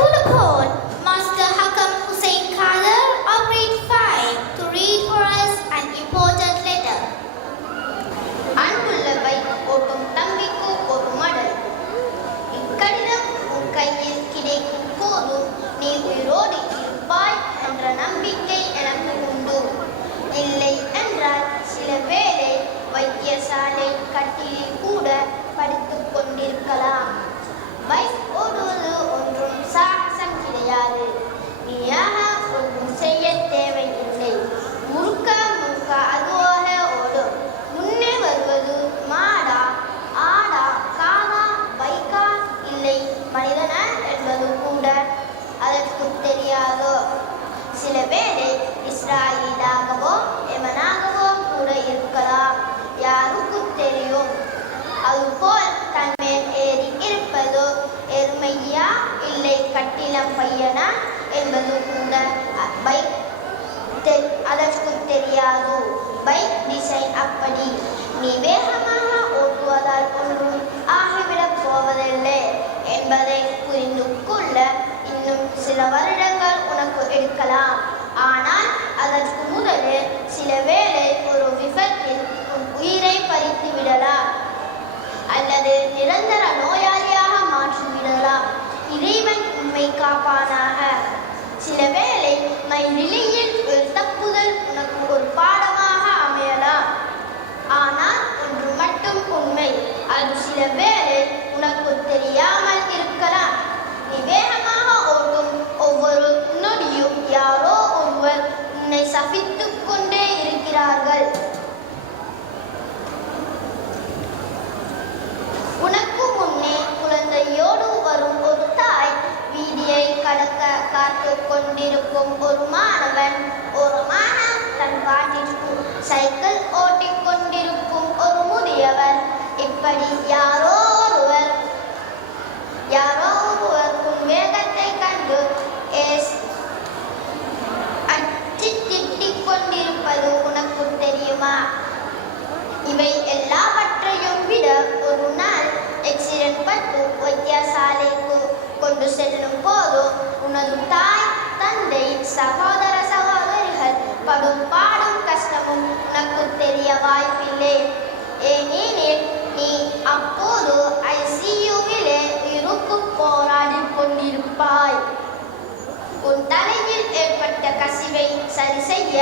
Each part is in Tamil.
To the court, Master Hakam Hussain Khader of grade 5 to read for us an important letter. அன்புள்ள பைக் ஓட்டும் தம்பிக்கு ஒரு மடல். இக்கடிதம் உன் கையில் கிடைக்கும் போதும் நீ உயிரோடு இருப்பாய் என்ற நம்பிக்கை எனக்கு உண்டு. இல்லை என்றால் சில வேளை வைத்தியசாலை கட்டிலில் கூட படித்துக் கொண்டிருக்கலாம். பைக் ஓடுவது ஒன்றும் சாகசம் கிடையாது. நீயாக ஒன்றும் செய்ய தேவையில்லை. முழுக்க முழுக்க அதுவாக ஓடும். முன்னே வருவது மாடா, ஆடா, காரா, பைக்கா, இல்லை மனிதனா என்பது கூட அதற்கு தெரியாதோ. சில வேளை இஸ்ராயீலாகவோ எமனாகவோ கூட இருக்கலாம். யாருக்கு தெரியும்? அதுபோல் தன்மேல் ஏறி இருப்பதோ எருமையா இல்லை கட்டிலம் பையனா என்பது கூட பைக் அதற்கு தெரியாது. பைக் டிசைன் அப்படி. நீ வேகமாக ஓட்டுவதால் ஒன்றும் ஆகிவிடப் போவதில்லை என்பதை புரிந்து கொள்ள இன்னும் சில வருடங்கள் உனக்கு எடுக்கலாம். ஆனால் அதற்கு முதலில் சில வேளை ஒரு விபத்தில் உன் உயிரை பறித்து விடலாம் அல்லது நிரந்தர நோயாளியாக மாற்றிவிடலாம். இறைவன் உண்மை காப்பானாக. சில வேளை நிலையில் ஒரு தப்புதல் உனக்கு ஒரு பாடமாக அமையலாம். ஆனால் ஒன்று மட்டும் உண்மை, அது சில வேளை உனக்கு தெரியாமல் இருக்கலாம். நீ வேகமாக ஓட்டும் ஒவ்வொரு நொடியும் யாரோ ஒருவர் உன்னை சபித்துக் கொண்டே இருக்கிறார்கள். உனக்கு முன்னே குழந்தையோடு வரும் ஒரு தாய், வீதியை கடக்க காத்து கொண்டிருக்கும் ஒரு மாணவன், ஒரு மாணவன் தன் பாட்டிற்கு சைக்கிள் ஓட்டிக் கொண்டிருக்கும் ஒரு முதியவர், இப்படி யாரோ ஒருவர் உன் வேகத்தை கண்டு திட்டிக் கொண்டிருப்பது உனக்கு தெரியுமா? இவை எல்லாவற்றையும் விட ஒரு நாள் ஆக்சிடென்ட் பட்டு வைத்தியசாலைக்கு கொண்டு செல்லும் போது உனது தாய், தந்தை, சகோதர சகோதரிகள் படும் பாடும் கஷ்டமும் உனக்கு தெரிய வாய்ப்பில்லை. ஏனெனில் நீ அப்போது ஐசியூவிலே உயிருக்கு போராடி கொண்டிருப்பாய். உன் தலையில் ஏற்பட்ட கசிவை சரி செய்ய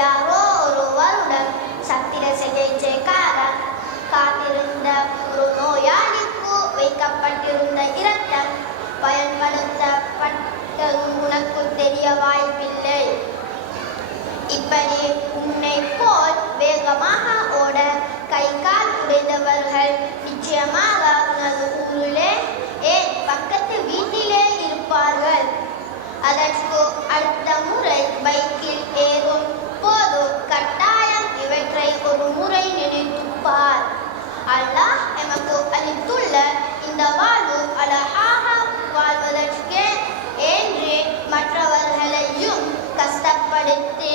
யாரோ ஒருவருடன் சத்திர சிகிச்சைக்காக காத்திருந்த ஒரு நோயாளிக்கு வைக்கப்பட்டிருந்த இரத்தம் பயன்படுத்தப்பட்டது உனக்கு தெரிய வாய்ப்பில்லை. இப்படி உன்னை போல் வேகமாக ஓட கை கால் உடைந்தவர்கள் நிச்சயமாக உனது ஊரிலே பக்கத்து வீட்டிலே இருப்பார்கள். அதற்கு அடுத்த முறை பைக்கில் ஏறும் போது கட்டாயம் இவற்றை ஒரு முறை நினைத்துப்பார். அல்லாஹ் எமக்கு அளித்துள்ள இந்த வாழ்வு அழகாக வாழ்வதற்கே என்று மற்றவர்களையும் கஷ்டப்படுத்தி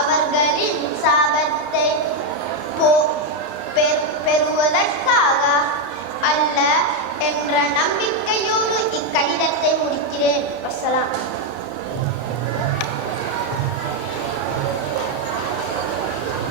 அவர்களின் சாபத்தை பெறுவதற்காக அல்ல என்ற நம்பிக்கையோடு இக்கடிதத்தை முடிக்கிறேன். வஸ்ஸலாம்.